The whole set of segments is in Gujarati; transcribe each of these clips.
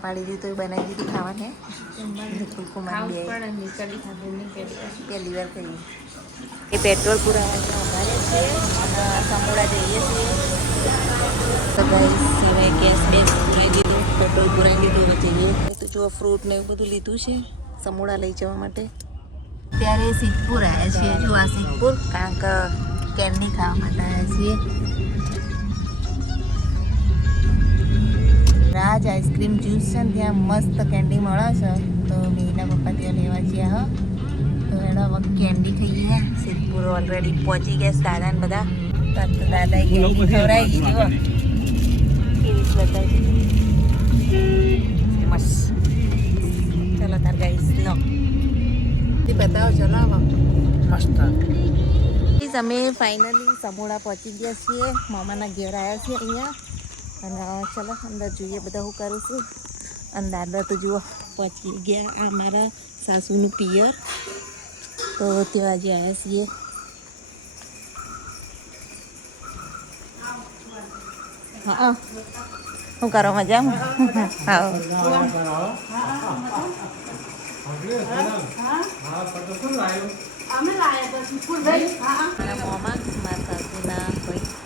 પાડી દીધું બનાવી દીધું ખાવાને પહેલી વાર કહીએ એ પેટ્રોલ પુરાવા અમારે છે અને સમોડા જઈએ છીએ તો ગાઈસ સિવાય ગેસ બેસ પુરાવી દીધું પેટ્રોલ પુરાવી દીધું જઈએ તો જો ફ્રૂટ ને એવું બધું લીધું છે સમોડા લઈ જવા માટે ત્યારે સિદ્ધપુર આવ્યા છીએ જો આ સિદ્ધપુર કારણ કે કેન્ડી ખાવા માટે આવ્યા છીએ રાજ આઈસ્ક્રીમ જ્યુસ છે ને ત્યાં મસ્ત કેન્ડી મળે છે તો મેના પપ્પા ત્યાં લેવા ગયા હા તો એના કેન્ડી ખાઈએ સિદ્ધપુર ઓલરેડી પહોંચી ગયા દાદા ને બધા તો દાદા કેન્ડી ખવડાવી દીધું કેવી બતાવી મસ્ત ચાલો તાર ગાઈસ લો બતાવો ચલો મસ્ત અમે ફાઇનલી સમોડા પહોંચી ગયા છીએ મામાના ઘેર આવ્યા છીએ અહીંયા અને ચલો અંદર જોઈએ બધા હું કરું છું અને દાદા તો જુઓ પહોંચી ગયા આ મારા સાસુનું પિયર તો ત્યાં આજે આવ્યા છીએ હા શું કરો મજામાં હા મોમાં મારા સાસુના ભાઈ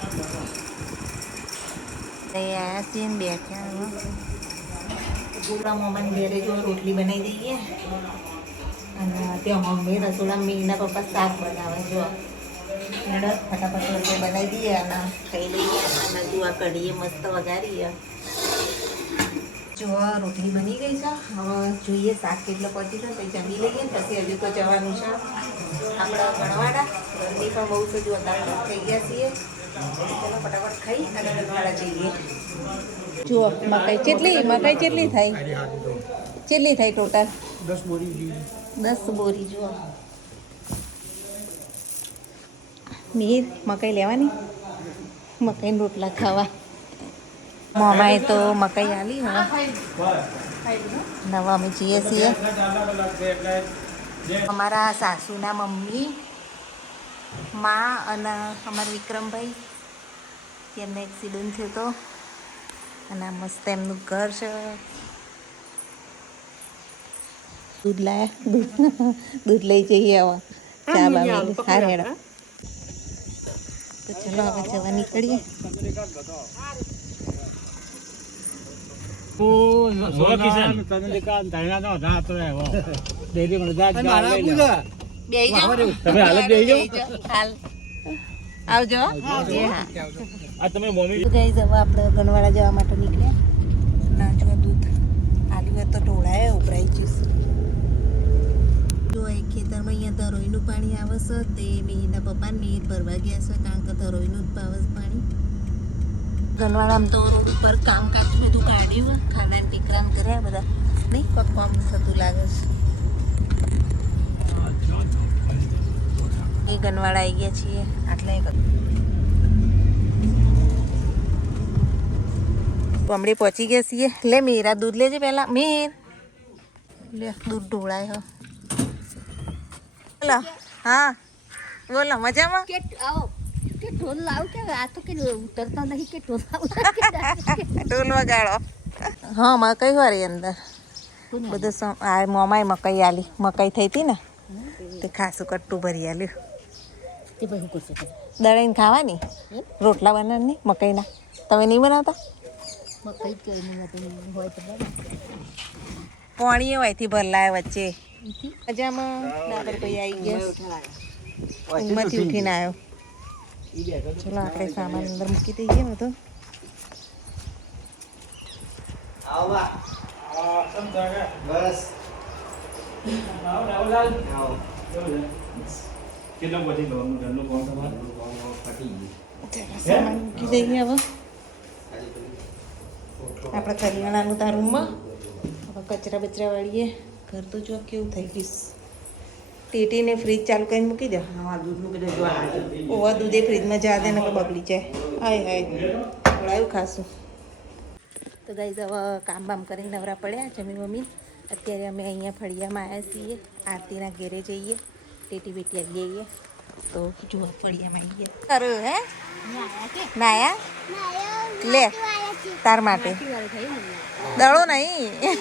આવ્યા છીએ ને બેઠા પૂરા મોમાને ઘેરે જો રોટલી બનાવી દઈએ અને ત્યાં મમ્મી રસોડા મીના પપ્પા શાક બનાવે જો ફટાફટ રોટલી બનાવી દઈએ અને ખાઈ લઈએ અને જો આ કઢીએ મસ્ત વઘારીએ જો રોટલી બની ગઈ છે હવે જોઈએ શાક કેટલો પહોંચી છે પછી જમી લઈએ પછી હજુ તો જવાનું છે આપણા ગણવાડા ગરમી પણ બહુ છે જો અત્યારે થઈ ગયા છીએ ચલો ફટાફટ ખાઈ અને ગણવાડા જઈએ જુઓ મકાઈ કેટલી થાય કેટલી થાય ટોટલ 10 બોરી જુઓ મીર મકાઈ લેવાની મકાઈ રોટલા ખાવા મામાએ તો મકાઈ આલી હવે નવા અમે જઈએ છીએ અમારા સાસુના મમ્મી માં અને અમારા વિક્રમભાઈ તેમને એક્સિડન્ટ થયો હતો અને મસ્ત એમનું ઘર છે દૂધ લાયા દૂધ લઈ જઈએ હવે ચા બાબી હા હેડા તો ચલો હવે જવા નીકળીએ આવજો આપણે ગણવાડા જવા માટે નીકળ્યા ના જો દૂધ આલ્યું હોય તો ઢોળાય ઉભરાઈ જઈશ જો એક ખેતરમાં અહીંયા ધરોઈનું પાણી આવે છે તે મેના પપ્પાને મેં ભરવા ગયા છે કારણ કે ધરોઈનું જ ભાવે પાણી ગણવાડામાં તો રોડ ઉપર કામકાજ બધું કાઢ્યું ખાના ટીકરાન કર્યા બધા નહીં કોક કામ થતું લાગે છે એ ગણવાડા આવી ગયા છીએ આટલે હમણાં પહોંચી ગયા છીએ લે મીરા દૂધ લેજે પહેલા મીર લે દૂધ ઢોળાય બોલો હા બોલો મજામાં ઢોલ લાવ કે આ તો કે ઉતરતા નહીં કે ઢોલ ઢોલ વગાડો હા મકાઈ વાળી અંદર બધું આ મોમાએ મકાઈ આલી મકાઈ થઈ હતી ને તે ખાસું કટ્ટું ભરી આલ્યું તે પછી કરશે દળાઈને ખાવાની રોટલા બનાવવાની મકાઈના તમે નહીં બનાવતા મકાઈ હોય તો પાણી હોયથી ભરલાય વચ્ચે મજામાં દાદર ભાઈ આવી ગયા ઊંઘમાંથી ઉઠીને આવ્યો ચલો આપણે સામાન અંદર મૂકી દઈએ બધું સામાન મૂકી દઈએ હવે આપણે કરિયાણાનું તારુંમાં હવે કચરા બચરા વાળીએ ઘર તો જો કેવું થઈ ગયું ટીટીને ફ્રીજ ચાલુ કરીને મૂકી દો દૂધ મૂકી દો ઓવા દૂધે ફ્રીજમાં જા દે ને બગડી જાય હાય હાય થોડાયું ખાશું તો ગાઈઝ હવે કામ બામ કરીને નવરા પડ્યા જમી મમ્મી અત્યારે અમે અહીંયા ફળિયામાં આવ્યા છીએ આરતીના ઘેરે જઈએ ટેટી બેટી આવી ગઈ તો જોવા ફળિયામાં આવી ગયા તારું હે નાયા લે તાર માટે દડો નહીં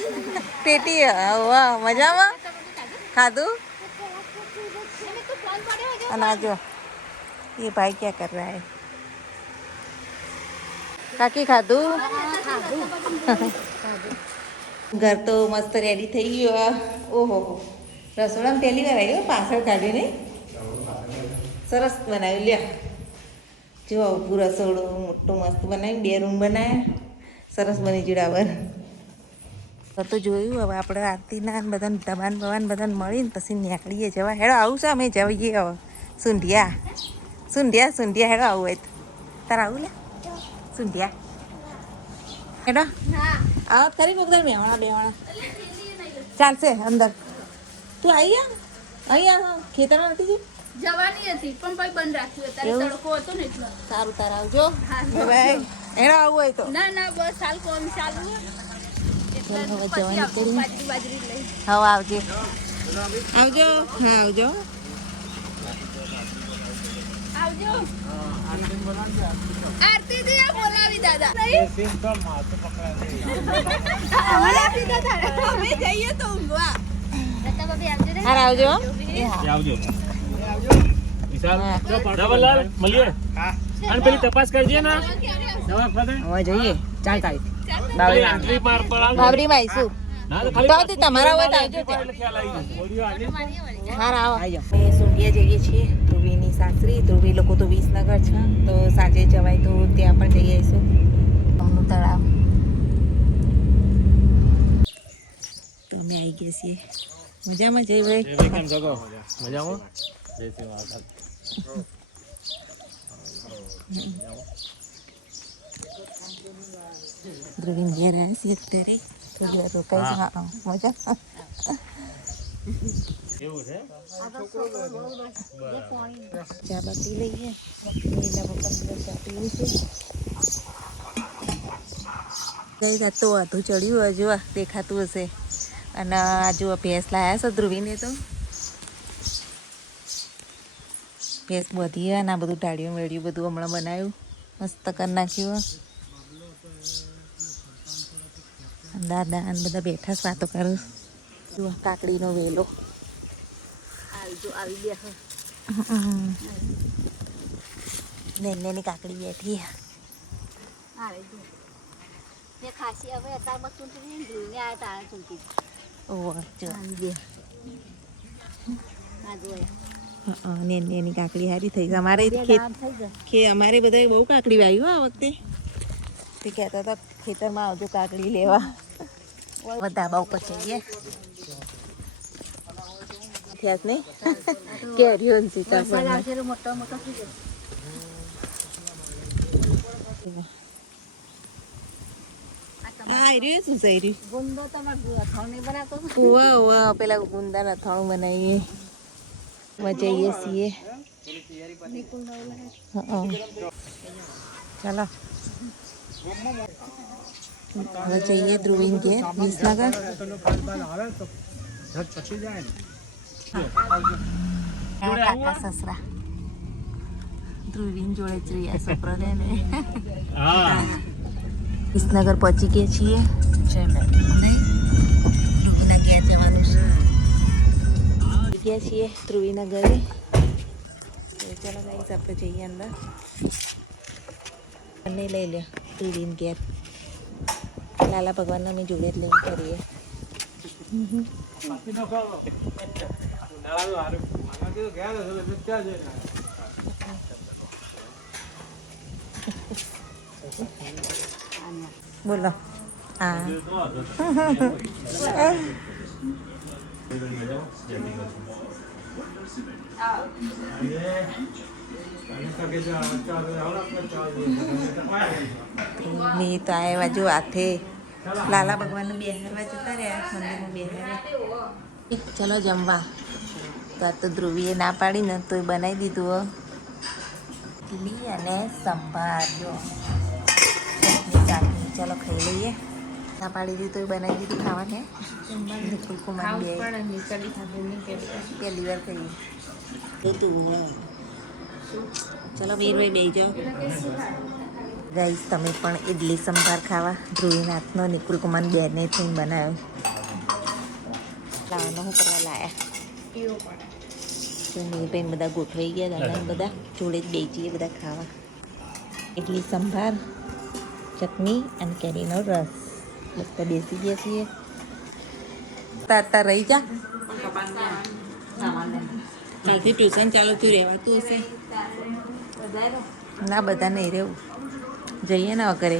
ટેટી વાહ મજામાં ખાધું અને આ જો ये भाई क्या कर रहा है કાકી ખાધું ઘર તો મસ્ત રેડી થઈ ગયું ઓહો રસોડામાં પહેલી વાર આવ્યો પાછળ કાઢ્યું નહીં સરસ બનાવ્યું લ્યા જો ઊભું રસોડું મોટું મસ્ત બનાવ્યું 2 રૂમ બનાવ્યા સરસ બની જોડાવર તો જોયું હવે આપણે આરતીના બધાને દબાન બવાન બધાને મળીને પછી નીકળીએ જવા હેડો આવું છે અમે જઈએ હવે સુંઢિયા હેડો આવું હોય તારે આવું લે સુંઢિયા હેડો આવો ખરી બગદાર મેવાણા બેવાણા ચાલશે અંદર તું અહીંયા ખેતરમાં નથી જવાની હતી પણ ભાઈ બંધ રાખ્યું અત્યારે તડકો હતો ને એટલે સારું તાર આવજો ભાઈ હેડો આવું હોય તો ના બસ હાલ કોમ ચાલુ હવે જવાની કરી બાજરી લઈ હવે આવજો આવજો હા આવજો આવજો આરતી દી બોલાવી દાદા બોલાવી દાદા અમે જઈએ તો ઊંઘવા દાદા બાબી આવજો રે હાર આવજો આવજો વિશાલ જવાલાલ મળીએ અને પેલી તપાસ કરજે ને દવા ખાધે હવે જઈએ ચાલ તારી પેલી એન્ટ્રી માર પડાવ બાબરીમાં આવીશું ના તો તો તમારા હોય તો આવજો ત્યાં. ખ્યાલ આવી ગયો હાર આવો અમે સુંઢિયા જઈએ છીએ ધ્રુવીની સાસરી ધ્રુવી લોકો તો વિસનગર છે તો સાંજે જવાય તો ત્યાં પણ જઈ આવીશું અમનું તળાવ તો અમે આવી ગયા છીએ મજામાં જઈ ભાઈ કેમ છો મજામાં જય શ્રી મહારાજ ધ્રુવીને ઘેર આવ્યા છીએ અત્યારે થોડી વાર રોકાઈ છે હા મજા એવું છે ચા બા પી લઈએ નીલા પપ્પા ચા પીવું છે ગઈ રાત તો વધુ ચડ્યું હજુ દેખાતું હશે અને આજુ ભેંસ લાયા છે ધ્રુવીને તો ભેંસ બધી અને આ બધું ટાળ્યું મેળ્યું બધું હમણાં બનાવ્યું મસ્ત કરી નાખ્યું દાદા અને બધા બેઠા વાતો કરું જુઓ કાકડીનો વેલો આવી બેઠો નેની કાકડી બેઠી આવી જો ને ખાસી હવે અત્યારમાં ચૂંટણી ને ધોઈને આ તારા ચૂંટી ઓહ જો આ જોયા નેની કાકડી સારી થઈ છે અમારે અમારે બધા બહુ કાકડી વાવ્યું આ વખતે તે કહેતા હતા ખેતરમાં આવજો કાકડી લેવા ધાબા ઉપર જઈએ થયા જ નહીં કેરીઓ ને સીતાફળ મોટો મોટો થઈ ગયો હા રહ્યું શું છે રહ્યું ગુંદો તમારે અથાણું બનાવતો વાહ પેલા ગુંદાના અથાણું બનાવીએ જઈએ છીએ ચાલો હવે જઈએ ધ્રુવીન ઘેર વિસનગર કાકા સસરા ધ્રુવીન જોડે જ રહ્યા છોકરો ને વિસનગર પહોંચી ગયા છીએ ધ્રુવીના ઘેર જવાનું છે ગયા છીએ ધ્રુવીના ઘરે ચાલો ગાઈસ આપણે જઈએ અંદર અને લઈ લે ધ્રુવીન ઘેર લાલા ભગવાનના અમે જોડે જ લઈને કરીએ બોલો હા મેં તો આવ્યા જો હાથે લાલા ભગવાનને બેહારવા જતા રહ્યા મંદિરમાં બેહારે ચલો જમવા તો આ તો ધ્રુવીએ ના પાડી ને તો એ બનાવી દીધું ઇડલી અને સંભાર જો ચટણી ચાટણી ચલો ખાઈ લઈએ ના પાડી દીધું તો એ બનાવી દીધું ખાવાને પહેલી વાર ખાઈએ ચલો વીરભાઈ બેસી જાઓ ગાઈસ તમે પણ ઇડલી સંભાર ખાવા ધ્રુવીના હાથનો નિકુલ કુમાર બેને થઈને બનાવ્યો લાવવાનો હું કરવા લાયા વીરભાઈ બધા ગોઠવાઈ ગયા દાદા બધા જોડે જ બેસીએ બધા ખાવા ઇડલી સંભાર ચટણી અને કેરીનો રસ બધા બેસી ગયા છીએ તાર રહી જા કાલથી ટ્યુશન ચાલુ થયું રહેવાતું હશે ના બધા નહીં રહેવું જઈએ ને ઘરે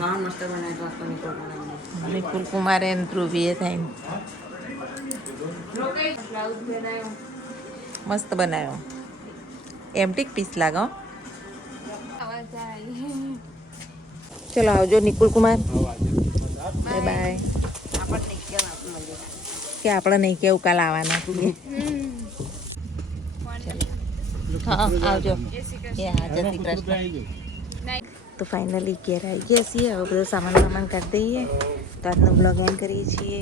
નિકુલ કુમારે ધ્રુવીએ થાય મસ્ત બનાવ્યો એમટીક પીસ લાગો ચલો આવજો નિકુલ કુમાર બાય બાય કે આપણે નહીં કેવું કાલ આવવાના હા આવજો હા જય શ્રી કૃષ્ણ તો ફાઇનલી ઘેર આવી ગયા છીએ હવે બધો સામાન કરી દઈએ તો આજનો બ્લોગ એન્ડ કરીએ છીએ